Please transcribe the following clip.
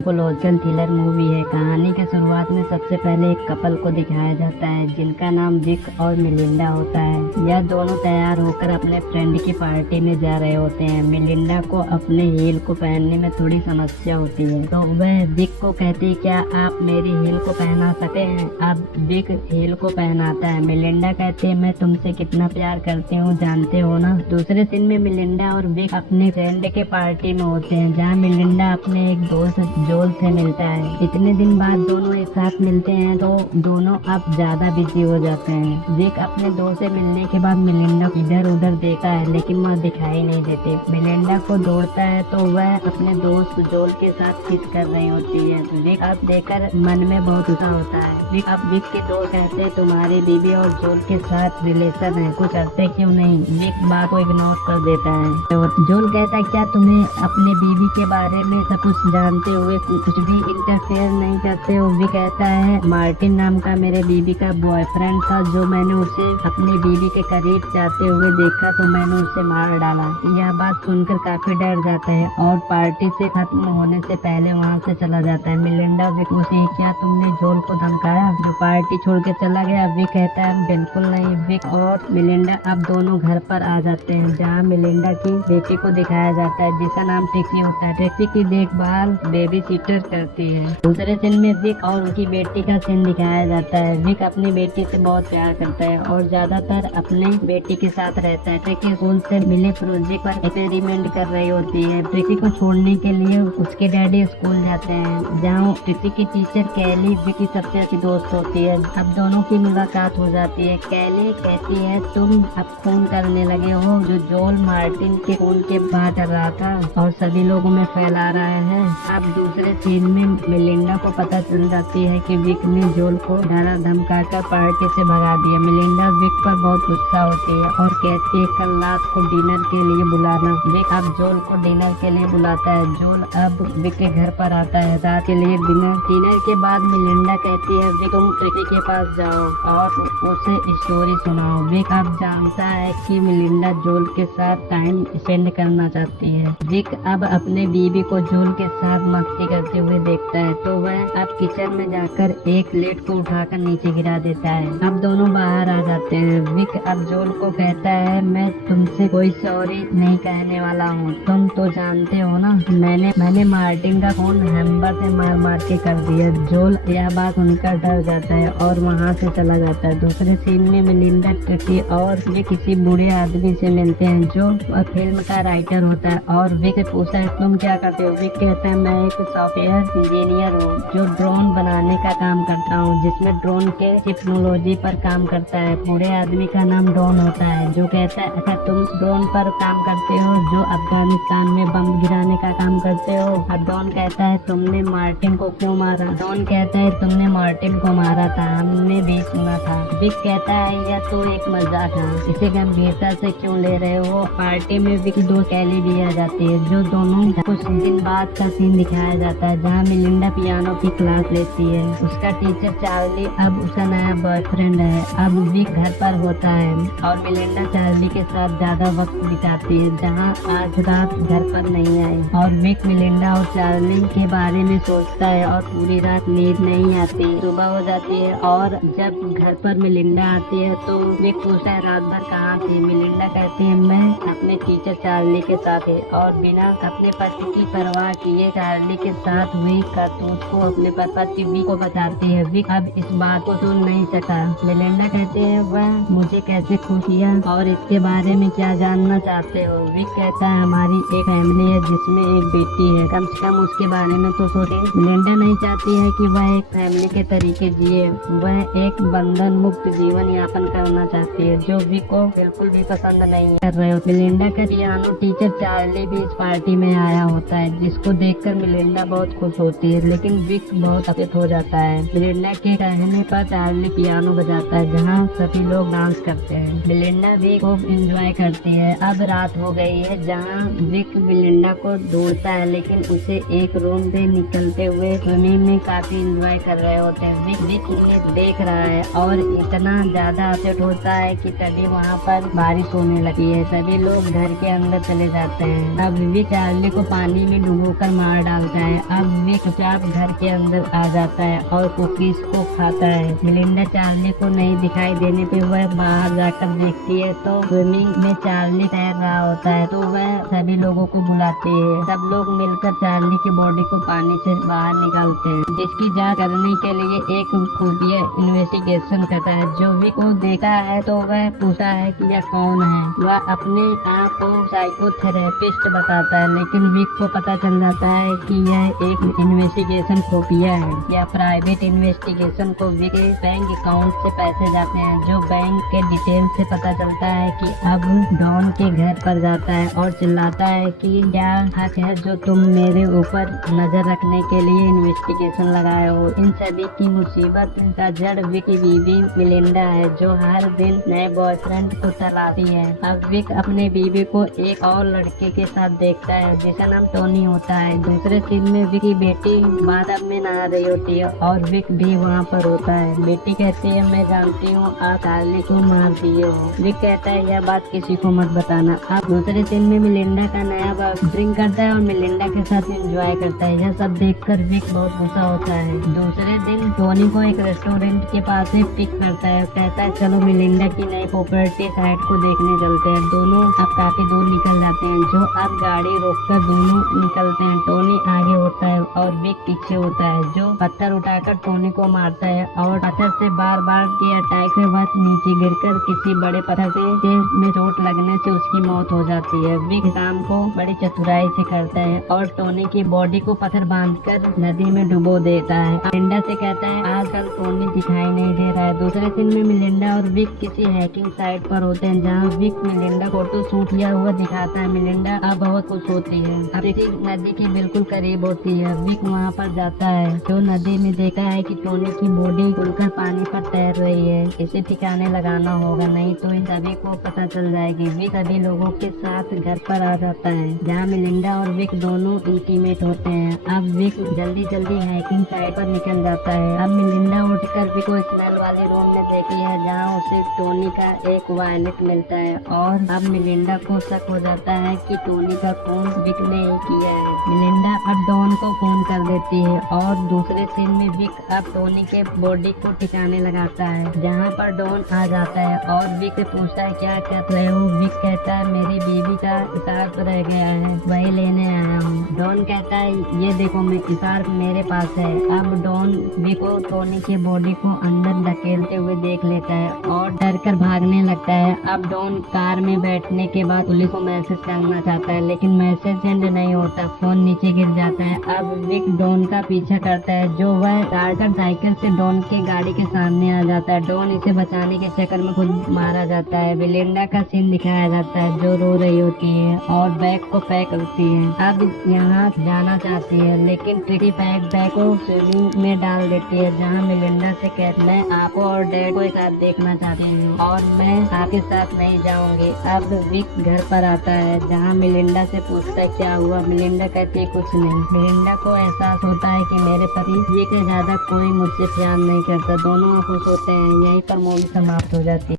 Psychological thriller movie है। कहानी के शुरुआत में सबसे पहले एक कपल को दिखाया जाता है जिनका नाम विक और मिलिंडा होता है। यह दोनों तैयार होकर अपने फ्रेंड की पार्टी में जा रहे होते हैं। मिलिंडा को अपने हील को पहनने में थोड़ी समस्या होती है, तो वह विक को कहती है, क्या आप मेरी हील को पहना सकते हैं। अब विक हील को पहनाता है। मिलिंडा कहती है, मैं तुमसे कितना प्यार करती हूँ जानते हो ना। दूसरे दिन में मिलिंडा और विक अपने फ्रेंड के पार्टी में होते हैं, जहाँ मिलिंडा अपने एक दोस्त जोल से मिलता है। इतने दिन बाद दोनों एक साथ मिलते हैं तो दोनों अब ज्यादा बिजी हो जाते हैं। विक अपने दोस्त से मिलने के बाद मिलिंडा इधर उधर देखता है, लेकिन वह दिखाई नहीं देती। मिलिंडा को दौड़ता है तो वह अपने दोस्त जोल के साथ किस कर रही होती है। विक अब देखकर मन में बहुत गुस्सा होता है। विक अब विक के दोस्त कहते हैं, तुम्हारी बीबी और जोल के साथ रिलेशन है, कुछ करते क्यों नहीं। विक बात को इग्नोर कर देता है और जोल कहता है, क्या तुम्हें अपने बीबी के बारे में सब कुछ जानते हुए कुछ भी इंटरफेयर नहीं करते हो। विक कहता है, मार्टिन नाम का मेरे बीबी का बॉयफ्रेंड था, जो मैंने उसे अपनी बीबी के करीब जाते हुए देखा तो मैंने उसे मार डाला। यह बात सुनकर काफी डर जाता है और पार्टी से खत्म होने से पहले वहाँ से चला जाता है। मिलिंडा विक से, क्या तुमने जोल को धमकाया जो पार्टी छोड़ के चला गया। विक कहता है, बिल्कुल नहीं। विक और मिलिंडा अब दोनों घर पर आ जाते हैं, जहाँ मिलिंडा की बेटी को दिखाया जाता है जिसका नाम ट्रिक्सी होता है। ट्रिक्सी की देखभाल बेबी सीटर करती है। दूसरे सीन में विक और उनकी बेटी का सीन दिखाया जाता है। विक अपनी बेटी से बहुत प्यार करता है और ज्यादातर अपने बेटी के साथ रहता है। ट्रिक्सी स्कूल से मिले प्रोजेक्ट पर एक्सपेरिमेंट कर रही होती है। ट्रिक्सी को छोड़ने के लिए उसके डैडी स्कूल जाते हैं, जहाँ ट्रिक्सी की टीचर कैली विक की सबसे अच्छी दोस्त होती है। अब दोनों की मुलाकात हो जाती है। कैली कहती है, तुम अब खून करने लगे हो जो जोल मार्टिन के खून के बाहर कर रहा था और सभी लोगों में फैला रहा है। अब दूसरे सीन में मिलिंडा को पता चल जाती है कि विक ने जोल को डरा धमका कर पार्टी से भगा दिया। मिलिंडा विक पर बहुत गुस्सा होती है और कहती है, कल रात को डिनर के लिए बुलाना। विक अब जोल को डिनर के लिए बुलाता है। जोल अब विक के घर पर आता है रात के लिए डिनर के बाद मिलिंडा कहती है, विक तुम ट्रिक्सी के पास जाओ और उसे स्टोरी सुनाओ। विक अब जानता है कि मिलिंडा जोल के साथ टाइम स्पेंड करना चाहती है। विक अब अपने बीबी को जोल के साथ मस्ती करते हुए देखता है, तो वह अब किचन में जाकर एक प्लेट को उठाकर नीचे गिरा देता है। अब दोनों बाहर आ जाते हैं। विक अब जोल को कहता है, मैं तुमसे कोई सॉरी नहीं कहने वाला हूँ, तुम तो जानते हो ना मैंने मार्टिन का खून हैम्बर से मार के कर दिया। जोल यह बात सुनकर डर जाता है और वहाँ से चला जाता है। दूसरे सीन में मिलिंडा ट्रिक्सी और वे किसी बूढ़े आदमी से मिलते हैं जो फिल्म का राइटर होता है और विक पूछता है, तुम क्या करते हो। विक कहता है, मैं एक सॉफ्टवेयर इंजीनियर हूँ जो ड्रोन बनाने का काम करता हूँ, जिसमें ड्रोन के टेक्नोलॉजी पर काम करता है। बूढ़े आदमी का नाम डॉन होता है, जो कहता है, अच्छा तुम ड्रोन पर काम करते हो जो अफगानिस्तान में बम गिराने का काम करते हो। अब डॉन कहता है, तुमने मार्टिन को क्यों मारा। डॉन कहता है, तुमने मार्टिन को मारा था, हमने भी सुना था। विक कहता है, यह तो एक मजाक है, इसे गंभीरता से क्यों ले रहे हो। पार्टी में विक दो कैली भी आ जाती है, जो दोनों कुछ दिन बाद का सीन दिखाया जाता है, जहाँ मिलिंडा पियानो की क्लास लेती है। उसका टीचर चार्ली अब उसका नया बॉयफ्रेंड है। अब विक घर पर होता है और मिलिंडा चार्ली के साथ ज्यादा वक्त बिताती है, जहाँ आज रात घर पर नहीं आए। और विक मिलिंडा और चार्ली के बारे में सोचता है और पूरी रात नींद नहीं आती। सुबह हो जाती है और जब घर पर मिलिंडा आती है तो विक पूछता है, रात भर कहाँ थी। मिलिंडा कहती है, मैं अपने टीचर चार्ली के साथ है, और बिना अपने पति की परवाह किए चार्ली के साथ हुई करतूत को अपने पति विक को बताती है। विक अब इस बात को सुन नहीं सका। मिलिंडा कहते हैं, वह मुझे कैसे खुश किया और इसके बारे में क्या जानना चाहते हो। विक कहता है, हमारी एक फैमिली है जिसमें एक बेटी है, कम से कम उसके बारे में तो सोचे। मिलिंडा नहीं चाहती है कि वह एक फैमिली के तरीके जिए, वह एक बंधन मुक्त जीवन यापन करना चाहती है, जो विक को बिल्कुल भी पसंद नहीं कर रहे हो। मिलिंडा का पियानो टीचर चार्ली भी इस पार्टी में आया होता है, जिसको देखकर मिलिंडा बहुत खुश होती है, लेकिन विक बहुत अपसेट हो जाता है। मिलिंडा के कहने पर चार्ली पियानो बजाता है, जहाँ सभी लोग डांस करते हैं। मिलिंडा भी खूब एंजॉय करती है। अब रात हो गई है, जहाँ विक मिलिंडा को ढूंढता है, लेकिन उसे एक रूम से निकलते हुए स्विमिंग में काफी एंजॉय कर रहे होते हैं। विक उन्हें देख रहा है और इतना ज्यादा अपसेट होता है कि तभी वहाँ पर बारिश होने लगी है। सभी लोग घर के अंदर चले जाते हैं। अब विक चार्ली को पानी में डुबोकर मार डालता है। है। अब विक चुपचाप घर के अंदर आ जाता है और कुकीज को खाता है। मिलिंडा चार्ली को नहीं दिखाई देने पे वह बाहर जाकर देखती है तो स्विमिंग में चार्ली तैर रहा होता है, तो वह सभी लोगों को बुलाती है। सब लोग मिलकर चार्ली की बॉडी को पानी से बाहर निकालते हैं, जिसकी जांच करने के लिए एक खुफिया इन्वेस्टिगेशन करता है। जो विक को देखता है तो वह पूछता है कि यह कौन है। वह अपने आप को साइकोथेरेपिस्ट बताता है, लेकिन विक को पता चल जाता है कि यह एक इन्वेस्टिगेशन खुफिया है। यह प्राइवेट इन्वेस्टिगेशन को विक के बैंक अकाउंट से पैसे जाते हैं, जो बैंक के डिटेल से पता चलता है कि अब डॉन के घर पर जाता है और चिल्लाता है कि क्या हक है जो तुम मेरे ऊपर नजर रखने के लिए इन्वेस्टिगेशन लगाए हो। इन सभी की मुसीबत का जड़ विक की बीवी मिलिंडा है, जो हर दिन नए बॉयफ्रेंड को तलाशती है। अब विक अपने बीवी को एक और लड़के के साथ देखता है जिसका नाम टोनी होता है। दूसरे सीन में विक की बेटी बाथटब में नहा रही होती है और विक भी वहाँ पर होता है। बेटी कहती है मैं जानती हूँ आप चार्ली को मार दिए हो। विक कहता है यह बात किसी को मत बताना। अब दूसरे सीन में मिलिंडा का नया बाप ड्रिंक करता है और मिलिंडा के साथ एंजॉय करता है। यह सब देखकर विक बहुत गुस्सा होता है। दूसरे दिन टोनी को एक रेस्टोरेंट के पास से पिक करता है, कहता है चलो मिलिंडा की नई प्रॉपर्टी साइट को देखने चलते हैं। दोनों अब काफी दूर निकल जाते हैं, जो अब गाड़ी रोककर दोनों निकलते हैं। टोनी आगे होता है और विक पीछे होता है, जो पत्थर उठाकर टोनी को मारता है और पत्थर से बार बार के अटैक से वह नीचे गिरकर किसी बड़े पत्थर से में चोट लगने से उसकी मौत हो जाती है। विक काम को बड़ी चतुराई से करता है और टोनी की बॉडी को पत्थर बांधकर नदी में डुबो देता है। मिलिंडा से कहता है आजकल टोनी दिखाई नहीं दे रहा है। दूसरे दिन में मिलिंडा और विक किसी हैकिंग साइट पर होते हैं, जहाँ विक मिलिंडा फोटो शूट किया हुआ दिखाता है। मिलिंडा अब बहुत खुश होती है, अब किसी नदी के बिल्कुल करीब होती है। विक वहाँ पर जाता है, जो नदी में देखा है कि टोनी की बॉडी खुलकर पानी पर तैर रही है। इसे ठिकाने लगाना होगा, नहीं तो इन सभी को पता चल जाएगी। विक सभी लोगों के साथ घर पर आ जाता है, जहाँ मिलिंडा और विक दोनों इंटीमेट होते हैं। अब विक जल्दी जल्दी हैकिंग साइट पर निकल जाता है। अब मिलिंडा उठकर विक को स्मेल वाले रूम में देखती है, जहाँ उसे टोनी का एक वायलेट मिलता है और अब मिलिंडा को शक हो जाता है कि टोनी का खून विक ने ही किया है। मिलिंडा अब डॉन को फोन कर देती है और दूसरे सीन में विक अब टोनी के बॉडी को ठिकाने लगाता है, जहाँ पर डॉन आ जाता है और विक से पूछता है क्या कर रहे हो। विक कहता है मेरी बीवी का इसार रह गया है, वही लेने आया हूँ। डॉन कहता है ये देखो मैं इसार मेरे पास है। अब डॉन विक को टोनी के बॉडी को अंदर धकेलते हुए देख लेता है और डर कर भागने लगता है। अब डॉन कार में बैठने के बाद पुलिस को मैसेज करना चाहता है, लेकिन मैसेज सेंड नहीं होता, फोन नीचे गिर जाता है। अब विक डॉन का पीछा करता है, जो वह कार साइकिल से डॉन के गाड़ी के सामने आ जाता है। डॉन इसे बचाने के चक्कर में खुद मारा जाता है। मिलिंडा का सीन दिखाया जाता है, जो रो रही होती है और बैग को पैक करती है। अब यहाँ जाना चाहती है, लेकिन ट्रिकी बैग को स्विमिंग में डाल देती है, जहाँ मिलिंडा से कहती मैं आपको और डैड को एक साथ देखना चाहती हूँ और मैं आपके साथ नहीं जाऊंगी। अब विक घर पर आता है, जहाँ मिलिंडा से पूछता है क्या हुआ। मिलिंडा कहती है कुछ नहीं। मिलिंडा को एहसास होता है कि मेरे पति ये के ज्यादा कोई मुझसे प्यार नहीं करता। दोनों खुश होते हैं। यहीं पर मूवी समाप्त हो जाती है।